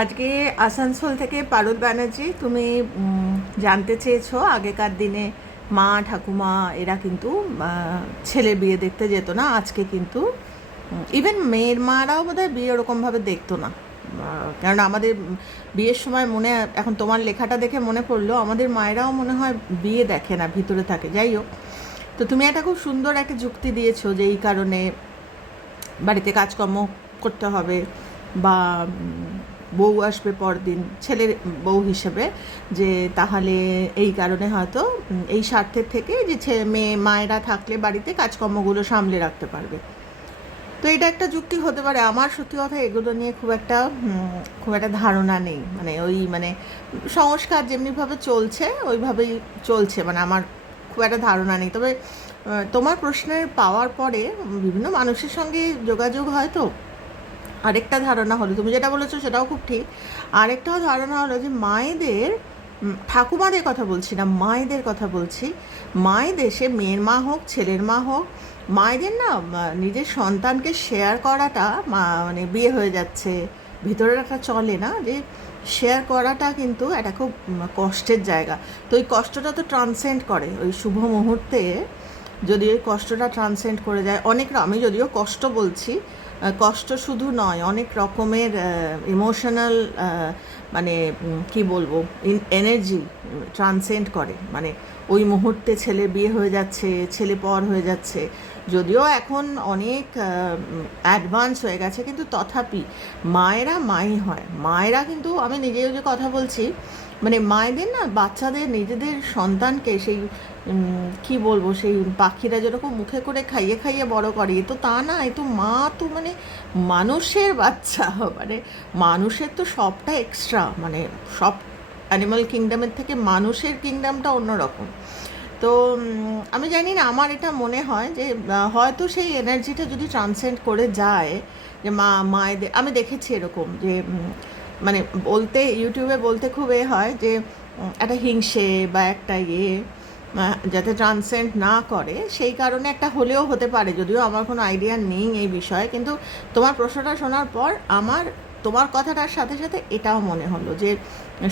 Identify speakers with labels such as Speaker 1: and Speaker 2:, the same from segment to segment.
Speaker 1: আজকে আসানসোল থেকে পারুল ব্যানার্জি, তুমি জানতে চেয়েছো, আগেকার দিনে মা, ঠাকুমা, এরা কিন্তু ছেলের বিয়ে দেখতে যেত না, আজকে কিন্তু ইভেন মেয়ের মারাও বোধহয় বিয়ে ওরকমভাবে দেখতো না। কারণ আমাদের বিয়ের সময় মনে, এখন তোমার লেখাটা দেখে মনে পড়ল, আমাদের মায়েরাও মনে হয় বিয়ে দেখে না, ভিতরে থাকে। যাই হোক, তো তুমি একটা খুব সুন্দর একটা যুক্তি দিয়েছ যে এই কারণে বাড়িতে কাজকর্ম করতে হবে বা বউ আসবে পরদিন, ছেলের বউ হিসেবে, যে তাহলে এই কারণে হয়তো এই স্বার্থের থেকে যে ছে- মেয়ে, মায়েরা থাকলে বাড়িতে কাজকর্মগুলো সামলে রাখতে পারবে। তো এটা একটা যুক্তি হতে পারে। আমার সত্যি কথা এগুলো নিয়ে খুব একটা খুব একটা ধারণা নেই। মানে ওই মানে সংস্কার যেমনিভাবে চলছে, ওইভাবেই চলছে। মানে আমার খুব একটা ধারণা নেই। তবে তোমার প্রশ্নের পাওয়ার পরে বিভিন্ন মানুষের সঙ্গে যোগাযোগ হয় তো? আরেকটা ধারণা হলো, তুমি যেটা বলেছ সেটাও খুব ঠিক। আরেকটাও ধারণা হলো যে মায়েদের ঠাকুমাদের কথা বলছি না, মায়েদের কথা বলছি। মায়েদের সে মেয়ের মা হোক, ছেলের মা হোক, মায়েদের না নিজের সন্তানকে শেয়ার করাটা মানে বিয়ে হয়ে যাচ্ছে। ভিতরের একটা চলে না, যে শেয়ার করাটা কিন্তু একটা খুব কষ্টের জায়গা। তো ওই কষ্টটা তো ট্রান্সেন্ড করে, ওই শুভ মুহূর্তে। যদি ওই কষ্টটা ট্রান্সেন্ড করে যায়, অনেক আমি যদিও কষ্ট বলছি কষ্ট শুধু নয়, অনেক রকমের ইমোশনাল মানে কি বলব এনার্জি ট্রান্সেন্ড করে। মানে ওই মুহূর্তে ছেলে বিয়ে হয়ে যাচ্ছে, ছেলে পর হয়ে যাচ্ছে। যদিও এখন অনেক অ্যাডভান্স হয়ে গেছে, কিন্তু তথাপি মায়েরা মাই হয়। মায়েরা কিন্তু, আমি নিজেও যে কথা বলছি মানে মায়েদের না, বাচ্চাদের, নিজেদের সন্তানকে সেই কি বলব, সেই পাখিরা যেরকম মুখে করে খাইয়ে খাইয়ে বড় করে, এ তো তা না, এ তো মা তো মানে মানুষের বাচ্চা মানে মানুষের তো সবটা এক্সট্রা মানে সব অ্যানিমাল কিংডমের থেকে মানুষের কিংডমটা অন্যরকম। তো আমি জানি না, আমার এটা মনে হয় যে হয়তো সেই এনার্জিটা যদি ট্রান্সেন্ড করে যায়, যে মা, মায়েদের, আমি দেখেছি এরকম যে মানে বলতে ইউটিউবে বলতে খুব এ হয় যে একটা হিংসে বা একটা ইয়ে যাতে ট্রান্সেন্ড না করে, সেই কারণে একটা হলেও হতে পারে, যদিও আমার কোনো আইডিয়া নেই এই বিষয়ে, কিন্তু তোমার প্রশ্নটা শোনার পর আমার তোমার কথাটার সাথে সাথে এটাও মনে হলো যে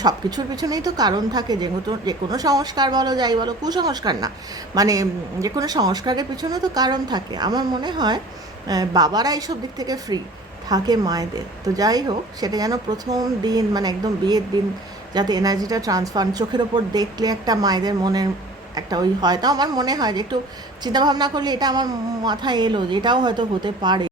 Speaker 1: সব কিছুর পিছনেই তো কারণ থাকে যেহেতু যে কোনো সংস্কার বলো, যাই বলো, কুসংস্কার না। মানে যে কোনো সংস্কারের পিছনে তো কারণ থাকে। আমার মনে হয় বাবারা এইসব দিক থেকে ফ্রি থাকে মায়েদের। তো যাই হোক, সেটা যেন প্রথম দিন মানে একদম বিয়ের দিন, যাতে এনার্জিটা ট্রান্সফার চোখের ওপর দেখলে একটা মায়েদের মনের একটা ওই হয়তো আমার মনে হয় যে একটু চিন্তাভাবনা করলে এটা আমার মাথায় এলো যে এটাও হয়তো হতে পারে।